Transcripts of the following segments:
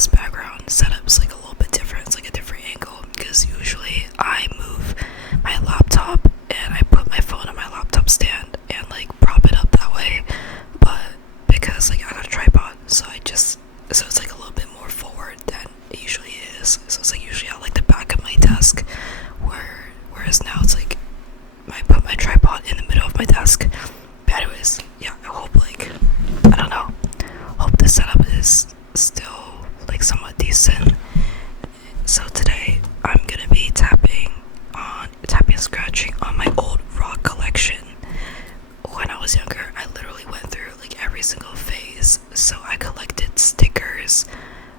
this background setup's like a little bit different. It's like a different angle because usually I move my laptop and I put my phone on my laptop stand and like prop it up that way. But because like I got a tripod, so it's like a little bit more forward than it usually is. So it's like usually at like the back of my desk, whereas now it's like I put my tripod in the middle of my desk. But anyways, yeah, I hope like I don't know. Hope the setup is still like somewhat decent. So today I'm gonna be tapping and scratching on my old rock collection. When I was younger, I literally went through like every single phase. So I collected stickers,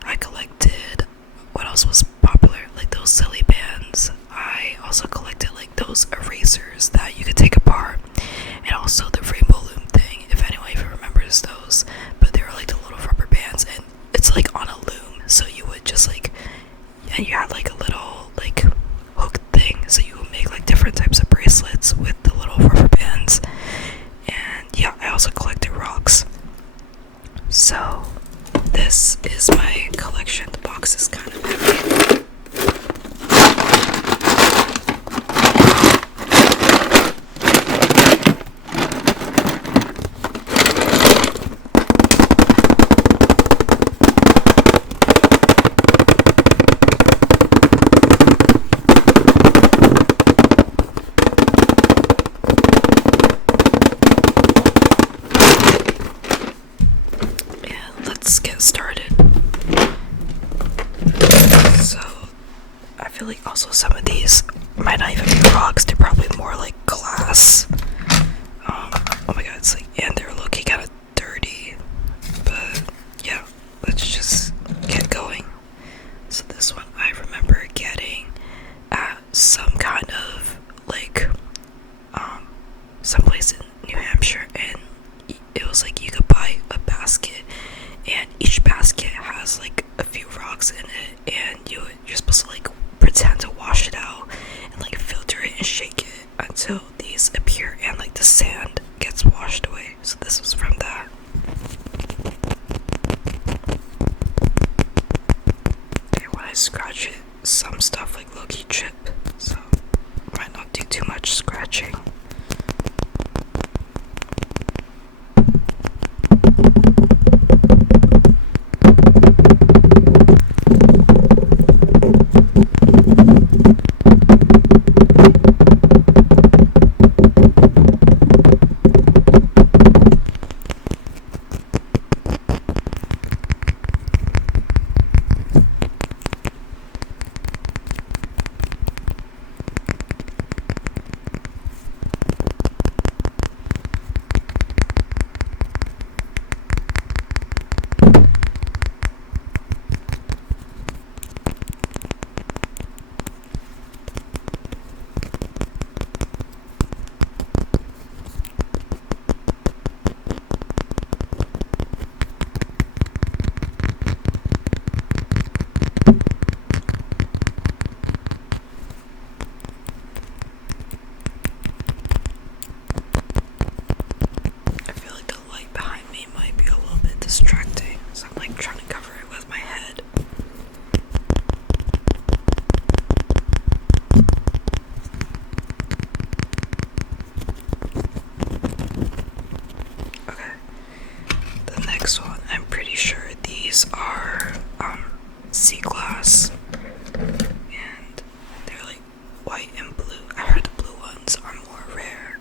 I collected what else was popular, like those silly bands. I also collected like those erasers that you could take apart, and also the rainbow loom thing, if anyone even remembers those. But they were like the little rubber bands, and it's like on a loom, so you would just like, and you had like a little like hook thing, so you would make like different types of bracelets with the little rubber bands. And yeah, I also collected rocks. So this is my collection. The box is kind of heavy. Let's get started. So I feel like also some of these might not even be rocks, they're probably more like glass. Oh my god, it's like, and they're looking kind of dirty. But yeah, let's just get going. So this one I remember getting at some kind of like someplace in New Hampshire, and it was like you could buy a basket, and each basket has like a few rocks in it, and you're supposed to like pretend to wash it out and like filter it and shake it until these appear and like the sand gets washed away. So this was from that. Okay, when I scratch it, some stuff like low-key chip, so might not do too much scratching. Distracting, so I'm like trying to cover it with my head. Okay, the next one, I'm pretty sure these are sea glass, and they're like white and blue. I heard the blue ones are more rare.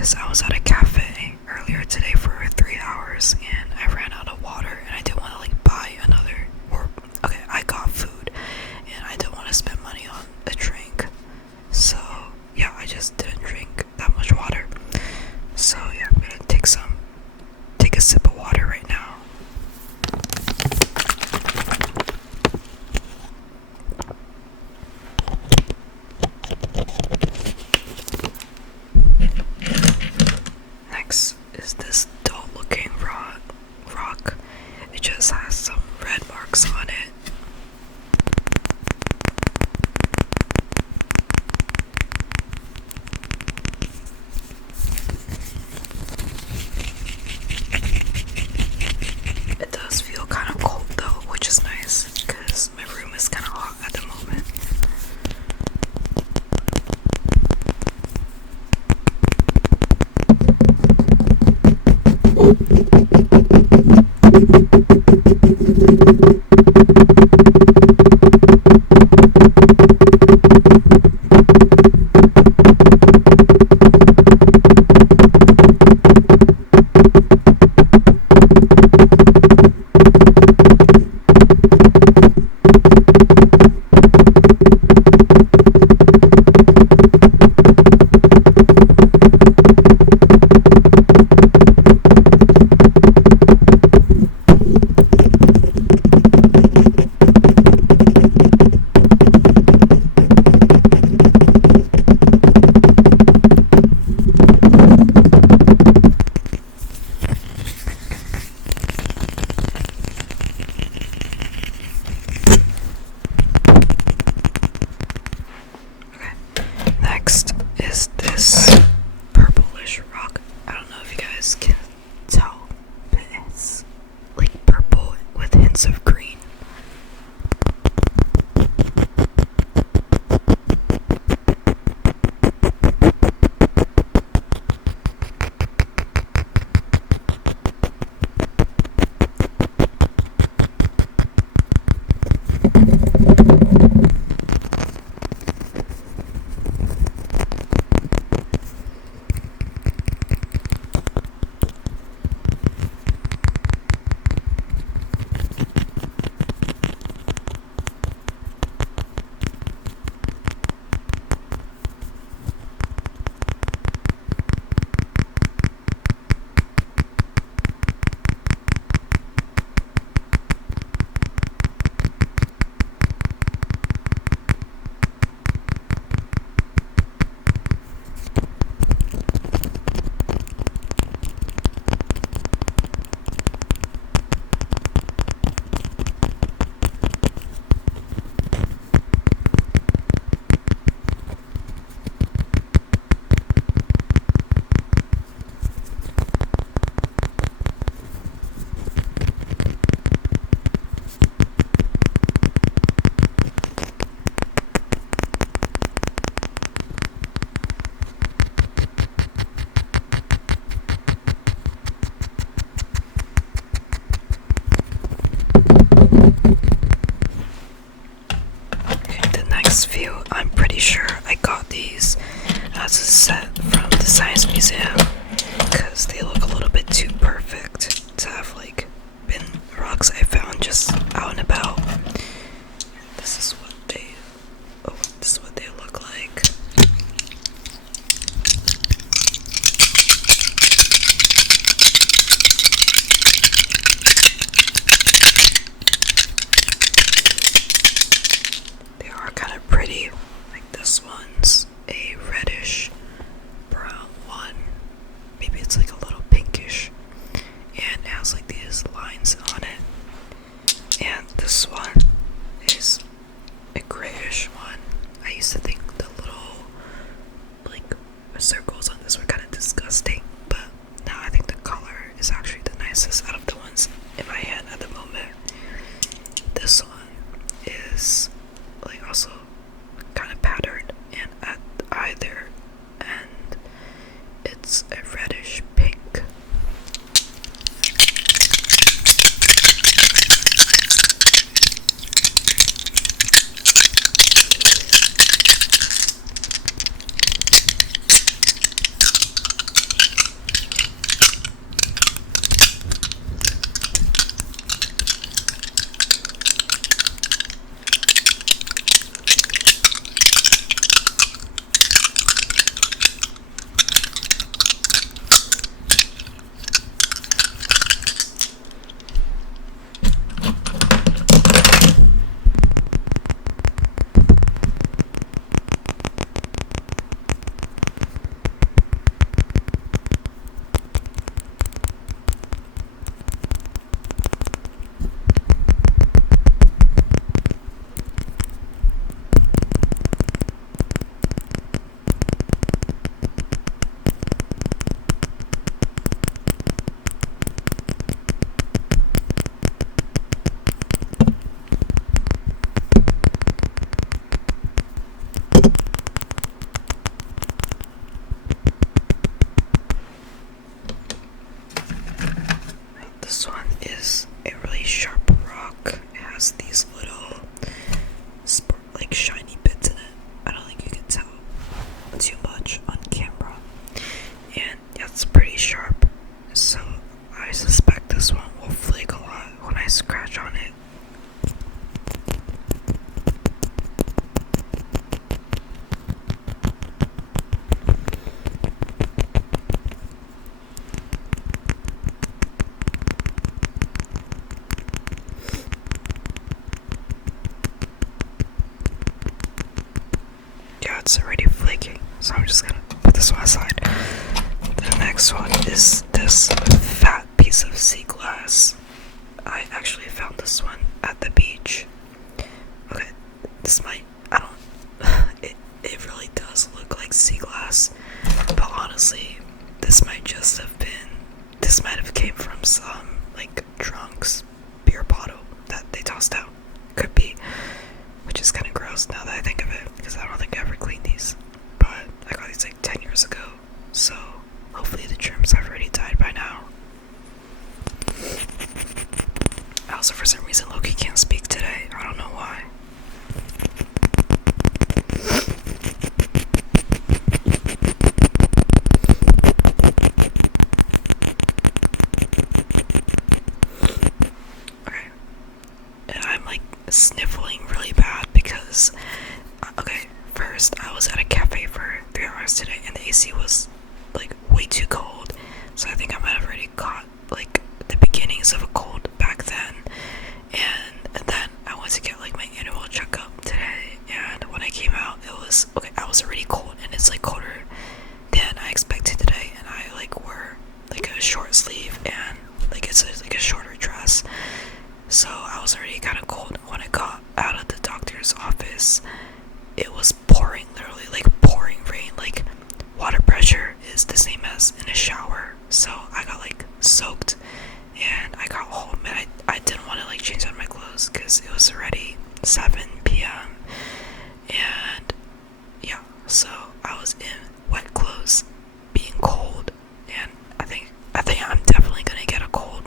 because I was at a cafe earlier today for 3 hours and I ran out of water and I didn't want to like buy another, or okay, I got food and I didn't want to spend money on a drink. So yeah, I just didn't drink that much water. So yeah, I'm gonna take a sip of water right now. Next is this dull looking rock. It just has some red marks on it. It does feel kind of cold though, which is nice because my room is kind of hot at the moment. Next is this purplish rock. I don't know if you guys can tell, but it's like purple with hints of green. View. I'm pretty sure I got these as a set from the Science Museum because they look a little bit too perfect to have like been rocks I found just out and about. This is what they look like. Pretty. Like this one's a reddish brown one. Maybe it's like a little pinkish. And it has like these lines on it. And this one is a grayish one. I used to think the little like circles on this were kind of disgusting, but now I think the color is actually the nicest out of the ones in my hand at the moment. This one is like also kind of patterned, and at either end it's a reddish pink. so I'm just gonna put this one aside. The next one is this fat piece of sea glass. I actually found this one at the beach. Okay, this might, I don't, it really does look like sea glass, but honestly, this might have came from some, like, drunk's beer bottle that they tossed out. Could be, which is kind of gross now that I think of it, because I don't think I ever cleaned these, but I got these like 10 years ago, so hopefully the germs have already died by now. I also, for some reason, Loki can't speak today. I don't know why. Okay. And I'm like sniffling really bad because, okay, first I was at a cafe for 3 hours today and the AC was like way too cold. So I think I might have already caught like the beginnings of a cold back then. And then I went to get like my annual checkup today, and when I came out, it was okay. I was already cold, and it's like colder than I expected today. And I like wore like a short sleeve and like like a shorter dress, so I was already kind of cold. When I got out of the doctor's office, it was pouring, literally like pouring rain. Like water pressure is the same as in a shower, so I got like soaked. And I got home and I didn't want to like change out my clothes because it was already 7 p.m. And yeah, so I was in wet clothes, being cold, and I think I'm definitely gonna get a cold.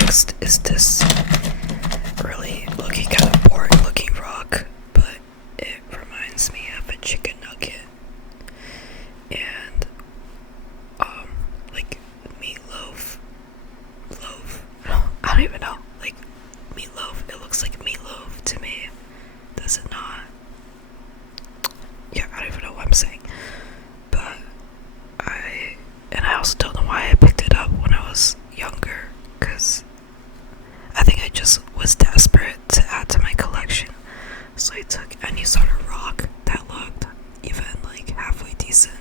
Next is this really looking kind of boring looking rock, but it reminds me of a chicken nugget and like meatloaf. I don't even know, like meatloaf. It looks like meatloaf to me. Does it not? Yeah, I don't even know what I'm saying. But I also don't know why I picked it up when I was younger, because I think I just was desperate to add to my collection. So I took any sort of rock that looked even like halfway decent.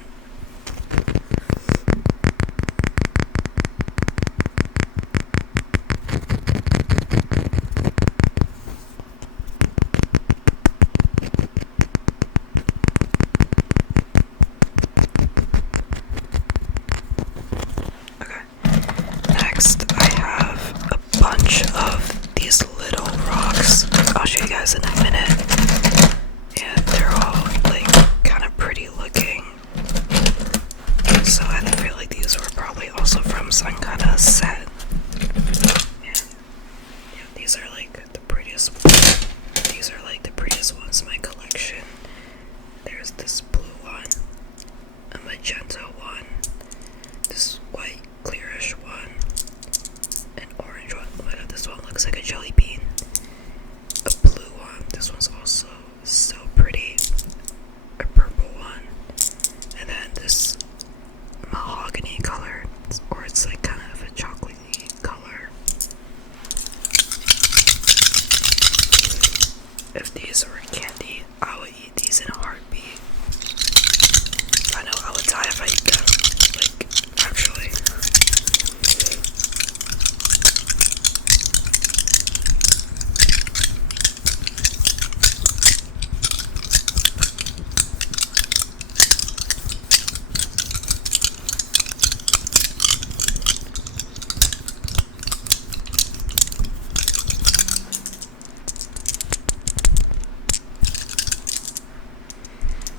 Next, I have a bunch of these little rocks. I'll show you guys in a minute. And they're all these were candy, I would eat these in a heartbeat. I know I would die if I eat them. Like, actually.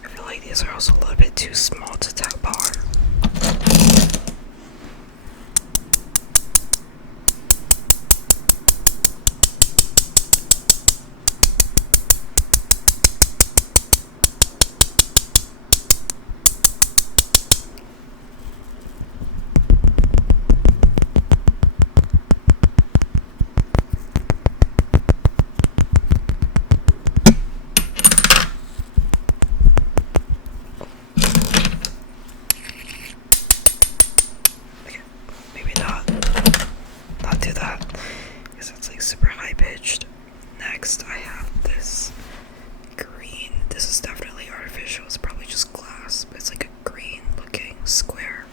I feel like these are also a little bit too small to tap on. Maybe not do that, because that's like super high pitched. Next, I have this green. This is definitely artificial. It's probably just glass, but it's like a green looking square.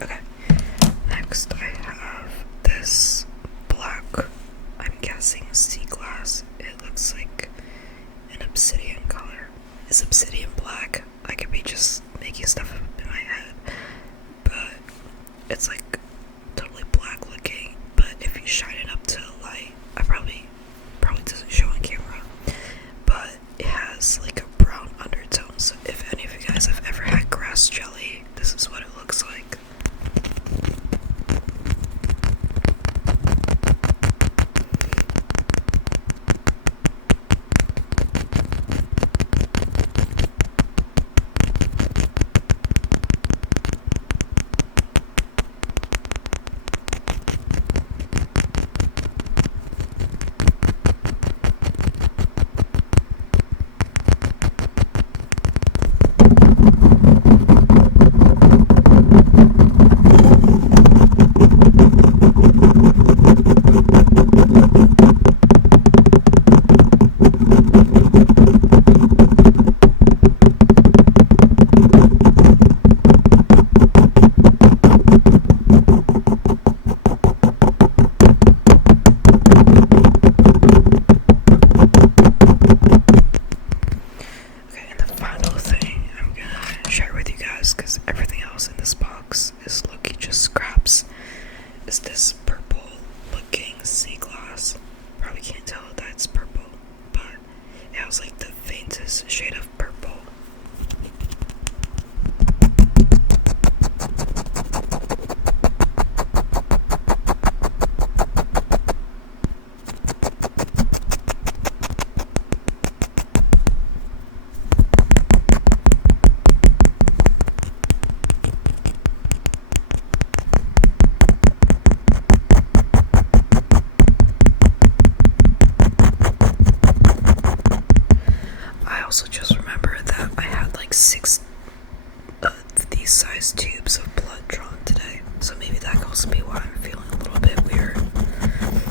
Okay, next I have this black, I'm guessing sea glass. It looks like an obsidian color. Is obsidian black? I could be just making stuff up in my head, but it's like totally black looking, but if you shine it up to a light, I probably doesn't show on camera, but it has like a brown undertone. So if any of you guys have ever had grass jelly, this is what it looks like. Okay, and the final thing I'm gonna share with you guys, because everything else in this box is low-key just scraps, is this purple looking sea glass. Probably can't tell that it's purple, but it has like the faintest shade of purple. I also just remember that I had like 6 of these size tubes of blood drawn today, so maybe that could also be why I'm feeling a little bit weird.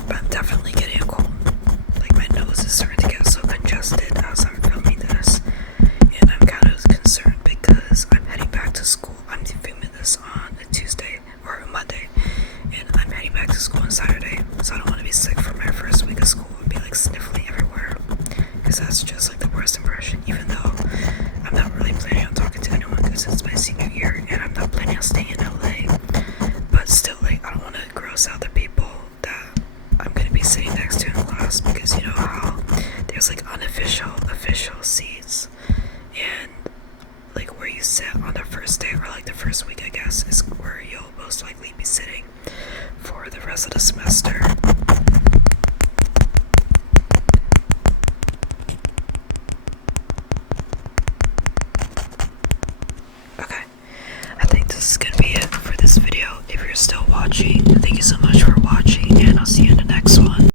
But I'm definitely getting a cold. Like, my nose is starting to get so congested as I'm filming this, and I'm kind of concerned because I'm heading back to school. I'm filming this on a Tuesday or a Monday, and I'm heading back to school on Saturday, so I don't want to be sick for my first week of school and be like sniffling everywhere, because that's just like the worst impression. Even though I'm not really planning on talking to anyone because it's my senior year and I'm not planning on staying in LA, but still, like, I don't want to gross out the people that I'm going to be sitting next to in class, because you know how there's like unofficial, official seats, and like where you sit on the first day, or like the first week, I guess, is where you'll most likely be sitting for the rest of the semester. Okay, I think this is gonna be it for this video. If you're still watching, thank you so much for watching.